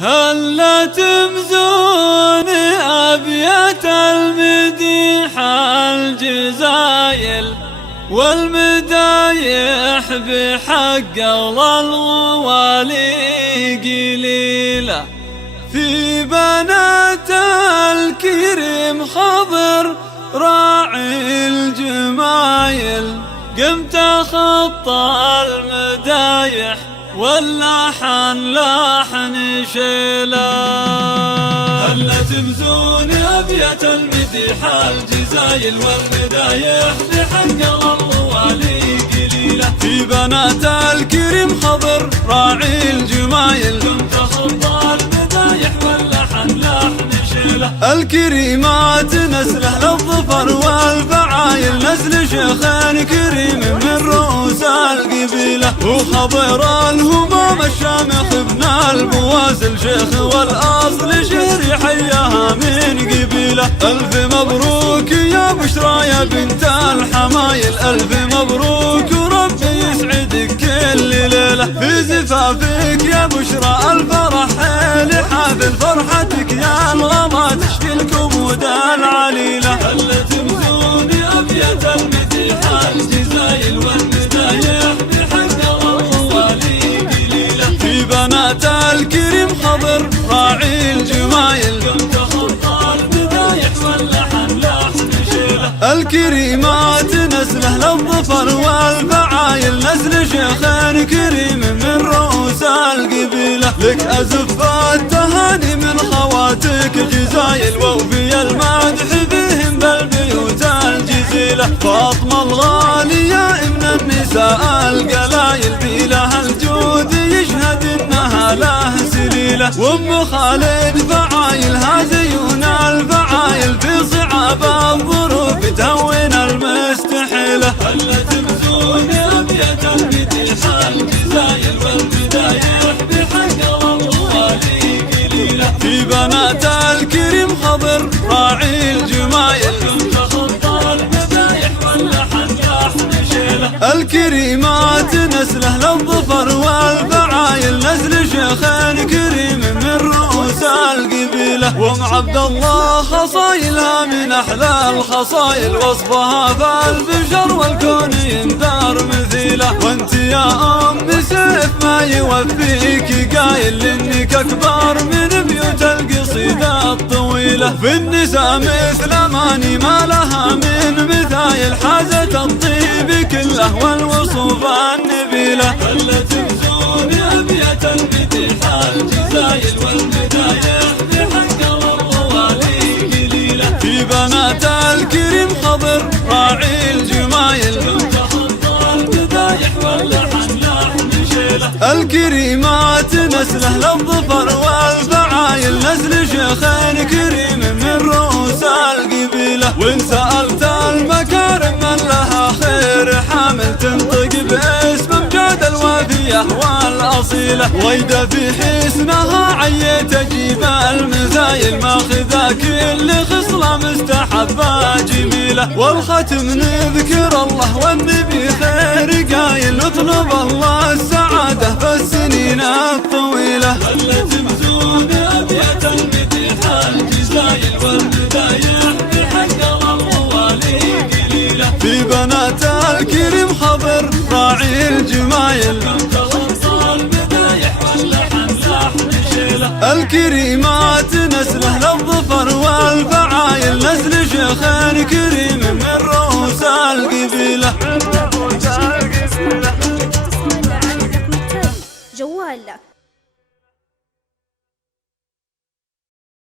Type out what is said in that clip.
هلا تمزون أبيات المديح الجزايل والمدايح بحق الله الوالي قليلة. في بنات الكريم خضر راعي الجمايل قمت خطى المدايح واللحن لحن شيله. هلا تمزون أبيات المديح الجزايل والمدايح بحق الوالي قليلة. في بنات الكريم خضر راعي الجمايل قمت خطى المدايح واللحن لحن شيله. الكريمات نسله للظفر والفعايل نسل شيخين كريم من رؤوس القبيلة. وخضر الهمام الشامخ ابن البواسل شيخ والأصل شهري حياها من قبيلة. ألف مبروك يا بشرى يا بنت الحمايل ألف مبروك وربي يسعدك كل ليلة. في زفافك يا بشرى الفرح حيل حافل فرحتك يا الغلا تشفي الكبود العليلة. هلا تمزون أبيات المديح الجزايل والمدايح بحق الوالي قليلة. في بنات الكريم خضر راعي الجمايل قمت خطى المدايح واللحن لحن شيله. الكريمات نسله للظفر والفعايل نسل شيخين كريم من رؤوس القبيلة. لك أزف التهاني من خواتك جزايل ووفي المدح بهم بالبيوت الجزيلة. فاطمة الغالية ابن النساء القلايل بإله الجود يشهد إنها له سليلة. وأم خالد فعايلها زيون الفعايل في صعاب الظروف تهون المستحيلة. هلا تمزون أبيات المديح الجزايل والمدايح بحق الوالي قليلة. في بنات الكريم خضر راعي الجمايل قمت خطى المدايح واللحن لحن شيله. الكريمات نسله للظفر والفعايل نسل شيخين كريم من رؤوس القبيلة. وام عبد الله خصايلها من أحلى الخصايل وصفها فالبشر والكون يندار مثيله. وانت يا أم سيف ما يوفيك قايل إنك أكبر من بيوت القصيدة الطويلة. في النساء مثل ماني ما لها من مثايل حازت الطيب كله والوصوف النبيلة. هلا تمزون أبيات المديح الجزايل والمدايح بحق الوالي قليلة. في بنات الكريم خضر راعي الجمايل قمت خطى المدايح واللحن لحن شيله. الكريمات نسله للظفر والفعايل نسل شيخين كريم من رؤوس القبيلة. وإن سألت المكارم من لها خير حامل تنطق باسم امجاد الوافية والأصيلة. ويدا في حسنها عيت أجيب المزايل ماخذا كل خصلة مستحبة جميلة. والختم نذكر الله والنبي خير قايل اطلب الله السعادة في السنين الطويلة. هلا تمزون أبيات المديح الجزايل والمدايح بحق الوالي قليلة. في بنات الكريم خضر راعي الجمايل قمت خطى المدايح واللحن لحن شيله. الكريمات نسله للظفر والفعايل نسل شيخين كريم من رؤوس القبيلة. جوالك